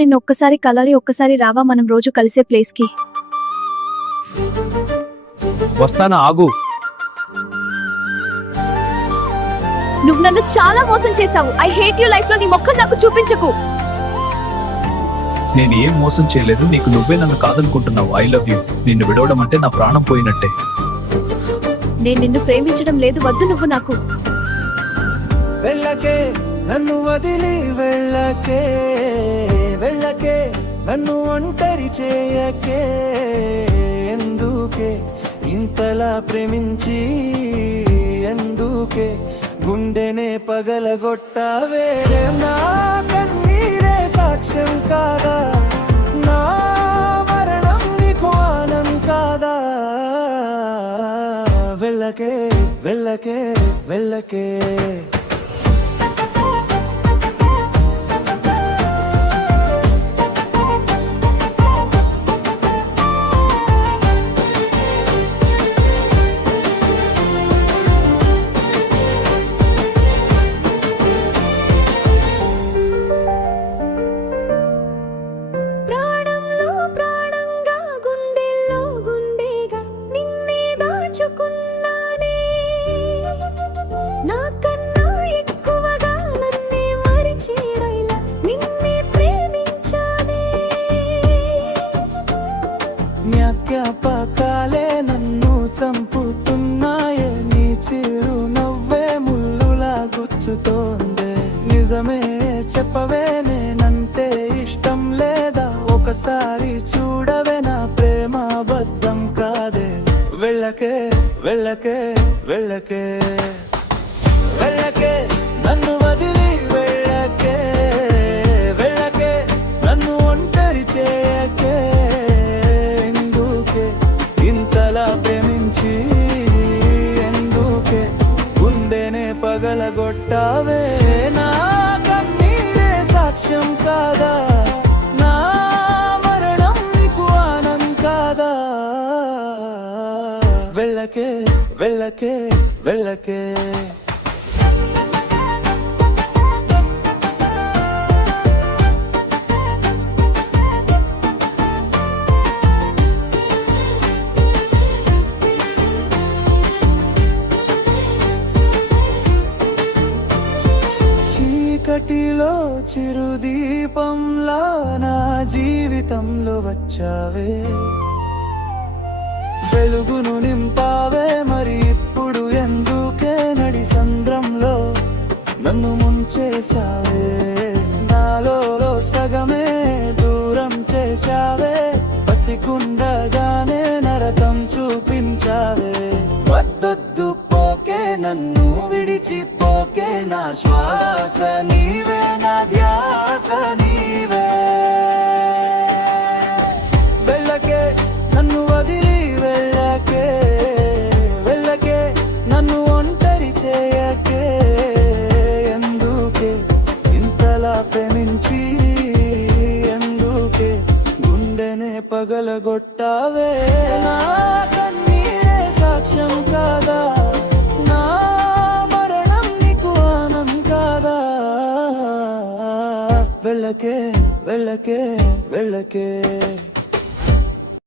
నిన్ను ఒక్కసారి కలాలి, ఒక్కసారి రావా మనం రోజు కలిసే ప్లేస్ కి. వస్తానా, ఆగు. నువ్వు నన్ను చాలా మోసం చేశావు. I hate you. లైఫ్ లో నీ మొక్కలు నాకు చూపించకు. నేను ఏం మోసం చేయలేదు, నీకు నువ్వే నన్ను కాదనుకుంటున్నావు. I love you. నిన్ను విడవడం అంటే నా ప్రాణం పోయినట్టే. నేను నిన్ను ప్రేమించడం లేదు, వద్దు నువ్వు నాకు. వెళ్ళకే నన్ను వదిలి వెళ్ళకే, వెళ్ళకే నన్ను ఒంటరి చేయకే. ఎందుకే ఇంతలా ప్రేమించి, ఎందుకే గుండెనే పగలగొట్టావే. నా కన్నీరే సాక్ష్యం కాదా, నా మరణం నీకు ఆనం కాదా. వెళ్ళకే వెళ్ళకే వెళ్ళకే. జ్ఞాపకాలే నన్ను చంపుతున్నాయే, నీ చిరు నవ్వే ముల్లులా గుచ్చుతోందే. నిజమే చెప్పవే, నేనంతే ఇష్టం లేదా. ఒకసారి చూడవే, నా ప్రేమ అబద్ధం కాదే. వెళ్ళకే వెళ్ళకే వెళ్ళకే వెళ్ళకే నన్ను వదిలి వెళ్ళకే, వెళ్ళకే నన్ను ఒంటరి చేయకే. ఇంతలా ప్రేమించి ఎందుకే గుండెనే పగలగొట్టావే. నా కన్నీరే సాక్ష్యం కాదా, నా మరణం నీకు ఆనం కాదా. వెళ్ళకే వెళ్ళకే వెళ్ళకే. చీకటిలో చిరుదీపంలా నా జీవితంలో వచ్చావే. వెలుగును నింపావే, మరి ఇప్పుడు ఎందుకే నడి సంద్రంలో నన్ను ముంచేశావే. నాలో సగమే దూరం చేశావే, బతికుండగానే నరకం చూపించావే. వద్దొద్దు పోకే, నన్ను విడిచిపోకే, నా శ్వాస నీవే, నా ధ్యాస నీవే. వెళ్ళకే నన్ను వదిలి వెళ్ళకే, వెళ్ళకే నన్ను ఒంటరి చేయకే. ఎందుకే ఇంతలా ప్రేమించి, ఎందుకే గుండెనే పగలగొట్టావే. నా కన్నీరే సాక్ష్యం కాదా, నా మరణం నీకు ఆనం కాదా. వెళ్ళకే వెళ్ళకే వెళ్ళకే.